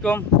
Assalamualaikum.